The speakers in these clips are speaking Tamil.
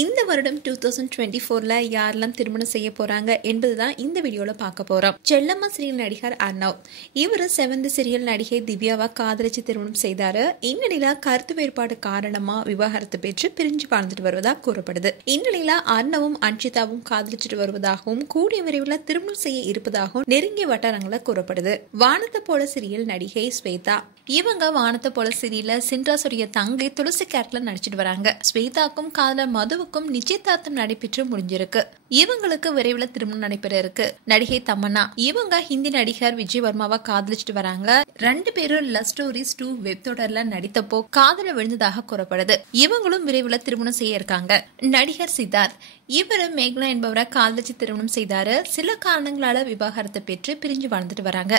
இந்த வருடம் 2024ல யாரெல்லாம் திருமணம் செய்ய போறாங்க என்பதுதான் இந்த வீடியோல பார்க்க போறோம். செல்லம்மா சீரியல் நடிகர் அர்ணவ் இவர் செவந்த் சீரியல் நடிகை திவ்யாவை காதலிச்சு திருமணம் செய்தாரு. இந்நிலையில கருத்து வேறுபாடு காரணமா விவாகரத்து பெற்று பிரிஞ்சு வாழ்ந்துட்டு வருவதாக கூறப்படுது. இந்நிலையில அர்ணவும் அன்ஷிதாவும் காதலிச்சுட்டு வருவதாகவும் கூடிய விரைவில் திருமணம் செய்ய இருப்பதாகவும் நெருங்கிய வட்டாரங்கள கூறப்படுது. வானத்தை போல சீரியல் நடிகை ஸ்வேதா இவங்க வானத்தை போல சீரியல்ல சின்ராசுடைய தங்கை துளசி கேரக்டர்ல நடிச்சிட்டு வராங்க. ஸ்வேதாக்கும் காதலர் மதுவுக்கும் நிச்சயதார்த்தம் நடைபெற்று முடிஞ்சிருக்கு. இவங்களுக்கு விரைவில் திருமணம் நடைபெற இருக்கு. நடிகை தமன்னா இவங்க ஹிந்தி நடிகர் விஜய் வர்மாவை காதலிச்சுட்டு வராங்க. 2 பேரும் லவ் ஸ்டோரிஸ் 2 வெப் தொடர்ல நடித்தப்போ காதல விழுந்ததாக கூறப்படுது. இவங்களும் விரைவில் திருமணம் செய்ய இருக்காங்க. நடிகர் சித்தார்த் இவரு மேக்னா என்பவரை காதலிச்சு திருமணம் செய்தாரு. சில காரணங்களால விவாகரத்தை பெற்று பிரிஞ்சு வாழ்ந்துட்டு வராங்க.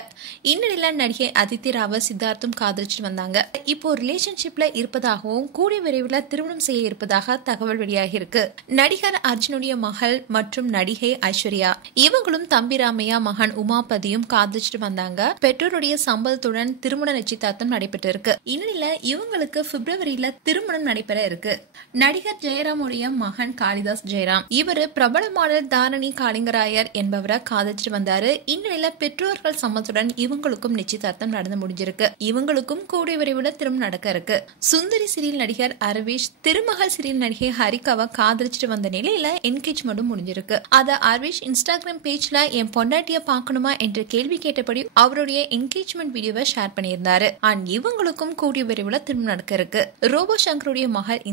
இந்நிலையில நடிகை அதித்தி ராவ சித்தார்த்தும் காதலிச்சுட்டு வந்தாங்க. இப்போ ரிலேஷன்ஷிப்ல இருப்பதாகவும் கூடிய விரைவில் திருமணம் செய்ய இருப்பதாக தகவல் வெளியாகி இருக்கு. நடிகர் அர்ஜுனுடைய மகள் மற்றும் நடிகை ஐஸ்வர்யா இவங்களும் தம்பி ராமையா மகன் உமாபதியும் காதலிச்சுட்டு வந்தாங்க. பெற்றோருடைய சம்மதத்துடன் திருமண நிச்சயதார்த்தம் நடைபெற்று இருக்கு. இந்நிலையில இவங்களுக்கு பிப்ரவரியில திருமணம் நடைபெற இருக்கு. நடிகர் ஜெயராமுடைய மகன் காளிதாஸ் ஜெயராம் இவரு பிரபல மாடல் தாரணி காளிங்கராயர் என்பவரை காதலிச்சுட்டு வந்தாரு. இந்நிலையில பெற்றோர்கள் சம்மதத்துடன் இவங்களுக்கும் நிச்சயதார்த்தம் நடந்து முடிஞ்சிருக்கு. இவங்களுக்கும் கூடிய விரைவில் திருமணம் நடக்க இருக்கு. சுந்தரி சீரியல் நடிகர் அரவிஷ் திருமகள் சீரியல் நடிகை ஹரிகாவை காதலிச்சுட்டு வந்த நிலையில என்கேஜ்மெண்ட்டும் முடிஞ்சிருக்கு. அத அரவிஷ் இன்ஸ்டாகிராம் பேஜ்ல என் பொண்டாட்டிய பாக்கணுமா என்ற கேள்வி கேட்டபடி அவருடைய என்கேஜ்மெண்ட் வீடியோவை ஷேர் பண்ணியிருந்தாரு. அண்ட் இவங்களுக்கும் கூடிய விரைவில் திருமணம் நடக்க இருக்கு. ரோபோ சங்கருடைய மகள்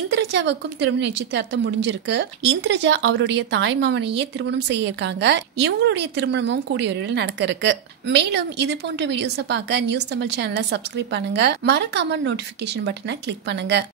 இந்திரஜாவுக்கும் திருமண நிச்சயதார்த்தம் முடிஞ்சிருக்கு. இந்திரஜா அவருடைய தாய் மாமனையே திருமணம் செய்ய இருக்காங்க. இவங்களுடைய திருமணமும் கூடிய விரைவில் நடக்க இருக்கு. மேலும் இது போன்ற வீடியோஸை பார்க்க நியூஸ் தமிழ் சேனலை சப்ஸ்கிரைப் பண்ணுங்க. மறக்காம நோட்டிபிகேஷன் பட்டனை கிளிக் பண்ணுங்க.